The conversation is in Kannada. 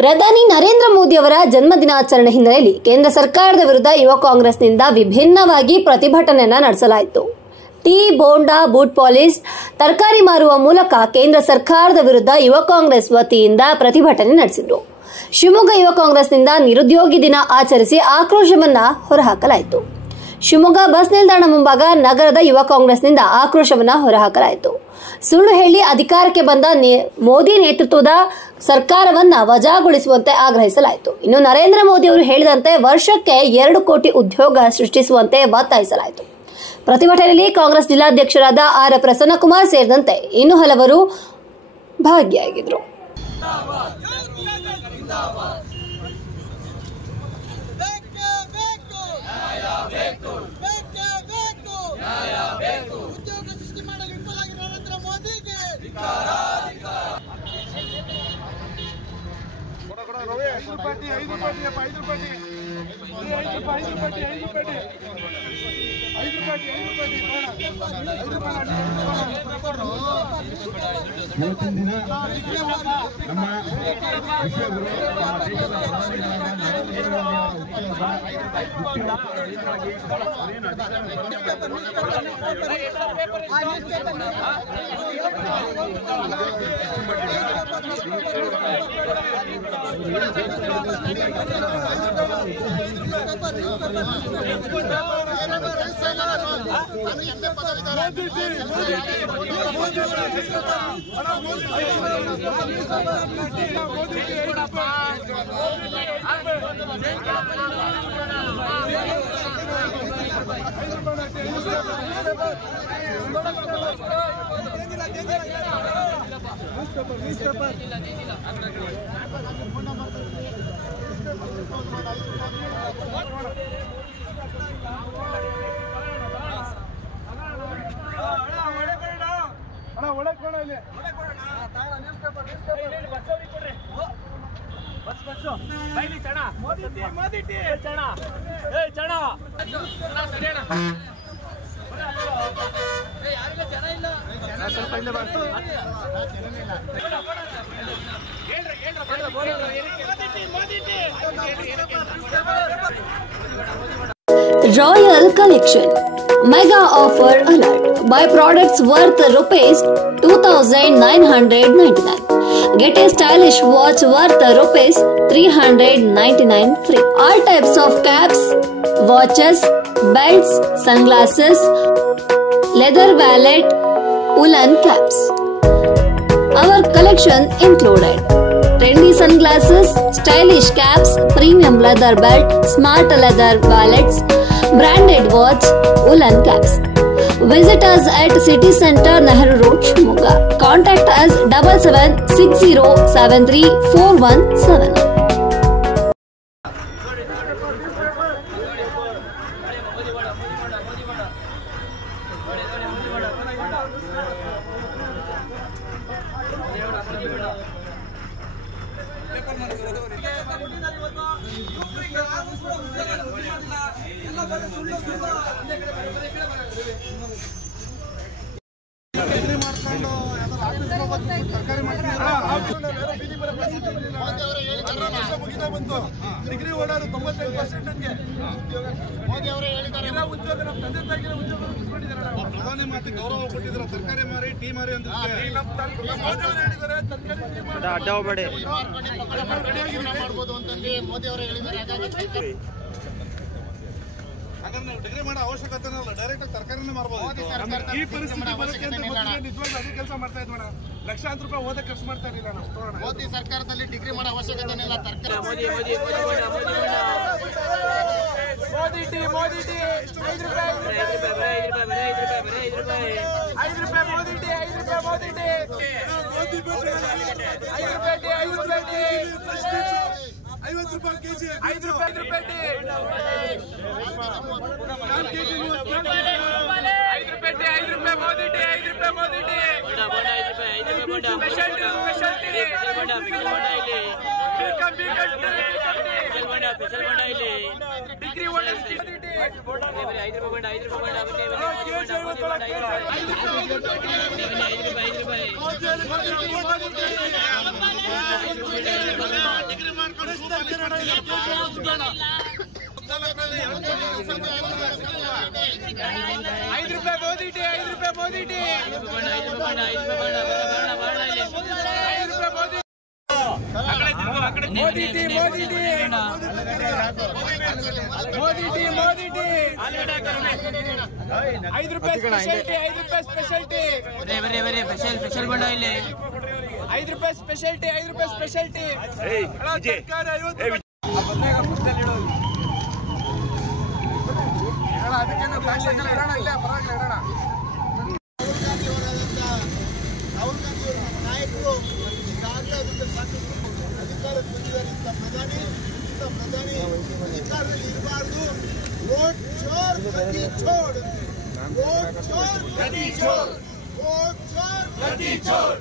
ಪ್ರಧಾನಿ ನರೇಂದ್ರ ಮೋದಿ ಅವರ ಜನ್ಮದಿನಾಚರಣೆ ಹಿನ್ನೆಲೆಯಲ್ಲಿ ಕೇಂದ್ರ ಸರ್ಕಾರದ ವಿರುದ್ಧ ಯುವ ಕಾಂಗ್ರೆಸ್ನಿಂದ ವಿಭಿನ್ನವಾಗಿ ಪ್ರತಿಭಟನೆಯನ್ನು ನಡೆಸಲಾಯಿತು. ಟೀ, ಬೋಂಡಾ, ಬೂಟ್ ಪಾಲಿಶ್, ತರಕಾರಿ ಮಾರುವ ಮೂಲಕ ಕೇಂದ್ರ ಸರ್ಕಾರದ ವಿರುದ್ಧ ಯುವ ಕಾಂಗ್ರೆಸ್ ವತಿಯಿಂದ ಪ್ರತಿಭಟನೆ ನಡೆಸಿದರು. ಶಿವಮೊಗ್ಗ ಯುವ ಕಾಂಗ್ರೆಸ್ನಿಂದ ನಿರುದ್ಯೋಗಿ ದಿನ ಆಚರಿಸಿ ಆಕ್ರೋಶವನ್ನ ಹೊರಹಾಕಲಾಯಿತು. ಶಿವಮೊಗ್ಗ ಬಸ್ ನಿಲ್ದಾಣ ಮುಂಭಾಗ ನಗರದ ಯುವ ಕಾಂಗ್ರೆಸ್ನಿಂದ ಆಕ್ರೋಶವನ್ನ ಹೊರಹಾಕಲಾಯಿತು. ಸುಳ್ಳು ಹೇಳಿ ಅಧಿಕಾರಕ್ಕೆ ಬಂದ ಮೋದಿ ನೇತೃತ್ವದ ಸರ್ಕಾರವನ್ನ ವಜಾಗೊಳಿಸುವಂತೆ ಆಗ್ರಹಿಸಲಾಯಿತು. ಇನ್ನು ನರೇಂದ್ರ ಮೋದಿ ಅವರು ಹೇಳಿದಂತೆ ವರ್ಷಕ್ಕೆ 2 ಕೋಟಿ ಉದ್ಯೋಗ ಸೃಷ್ಟಿಸುವಂತೆ ಒತ್ತಾಯಿಸಲಾಯಿತು. ಪ್ರತಿಭಟನೆಯಲ್ಲಿ ಕಾಂಗ್ರೆಸ್ ಜಿಲ್ಲಾಧ್ಯಕ್ಷರಾದ ಆರ್ ಪ್ರಸನ್ನಕುಮಾರ್ ಸೇರಿದಂತೆ ಇನ್ನು ಹಲವರು ಭಾಗಿಯಾಗಿದ್ದರು. Royal Collection Mega Offer Alert. Buy products worth rupees 2,999. Get a stylish watch worth rupees 399 free. All types of caps, watches, belts, sunglasses, leather wallet, woolen caps. Our collection included trendy sunglasses, stylish caps, premium leather belt, smart leather wallets, branded watch, woolen caps. Visit us at City Center, Nehru Road, Shimoga. Contact us 7760734179. Degree ಓಡೋದು 98%ಗೆ ಮೋದಿ ಅವರೇ ಹೇಳಿದ್ದಾರೆ. ಉದ್ಯೋಗ ನಮ್ಮ ತಂದೆ ತಾಯಿಗೆ ಉದ್ಯೋಗ ಪ್ರಧಾನಿ ಮಾತಿ ಗೌರವ ಕೊಟ್ಟಿದ್ರು. ತರಕಾರಿ ಮಾರಿ ಟೀ ಮಾರಿ ಅಂತ ಮೋದಿ ಅವರು ಹೇಳಿದ್ದಾರೆ. ತರಕಾರಿ ಟೀ ಮಾಡಿ ಅಡ್ಡ ಹೋಗಬೇಡಿ ಮಾಡ್ಬೋದು ಅಂತಂದ್ರೆ ಮೋದಿ ಅವರು ಹೇಳಿದ್ದಾರೆ. ಹಾಗಾದ್ರೆ ನಾವು ಡಿಗ್ರಿ ಮಾಡೋ ಅವಶ್ಯಕತೆ ಇಲ್ಲ, ಡೈರೆಕ್ಟ್ ತರಕಾರಿನೇ ಮಾರ್ಬೋದು. ಈ ಪರಿಸ್ಥಿತಿ ಬರುತ್ತೆ ಅಂತ ನಿಜವಾಗ್ಲೂ ಅದೇ ಕೆಲಸ ಮಾಡ್ತಾ ಇದ್ವಿ ಮೇಡಮ್. ಲಕ್ಷಾಂತರ ರೂಪಾಯಿ ಓದಕ್ಕೆ ಖರ್ಚು ಮಾಡ್ತಾ ಇರಲಿಲ್ಲ ನಾವು. ಮೋದಿ ಸರ್ಕಾರದಲ್ಲಿ ಡಿಗ್ರಿ ಮಾಡೋ ಅವಶ್ಯಕತೆ ಇಲ್ಲ. ತರಕಾರಿ ಮೋದಿ ಟೀ 5 ರೂಪಾಯಿ ಮೋದಿ ಟೀ 5 ರೂಪಾಯಿ 50 ರೂಪಾಯಿ ಕೆಜಿ 5 ರೂಪಾಯಿ ಟೀ 5 ರೂಪಾಯಿ ಮೋದಿ ಟೀ 5 ರೂಪಾಯಿ Modi tea special degree degree Modi tea Modi tea Modi tea Modi tea 5 ರೂಪಾಯಿ ಸ್ಪೆಷಾಲಿಟಿ 5 ರೂಪಾಯಿ ಸ್ಪೆಷಾಲಿಟಿ ಬರೇ ಸ್ಪೆಷಲ್ ಬಂಡ ಇಲ್ಲಿ 5 ರೂಪಾಯಿ ಸ್ಪೆಷಾಲಿಟಿ 5 ರೂಪಾಯಿ ಸ್ಪೆಷಾಲಿಟಿ ರಾಹುಲ್ ಗಾಂಧಿ ಅವರ ನಾಯಕರು ಈಗಾಗಲೇ ಅದಕ್ಕೆ ಸಾಕಷ್ಟು ಅಧಿಕಾರಕ್ಕೆ ಬಂದಿದ್ದಾರೆ. ಇಂಥ ಪ್ರಧಾನಿ ಅಧಿಕಾರದಲ್ಲಿ ಇರಬಾರ್ದು. ವೋಟ್ ಚೋರ್ ಗತಿ ಚೋರ್, ವೋಟ್ ಚೋರ್ ಗತಿ ಚೋರ್, ವೋಟ್ ಚೋರ್ ಗತಿ ಚೋರ್.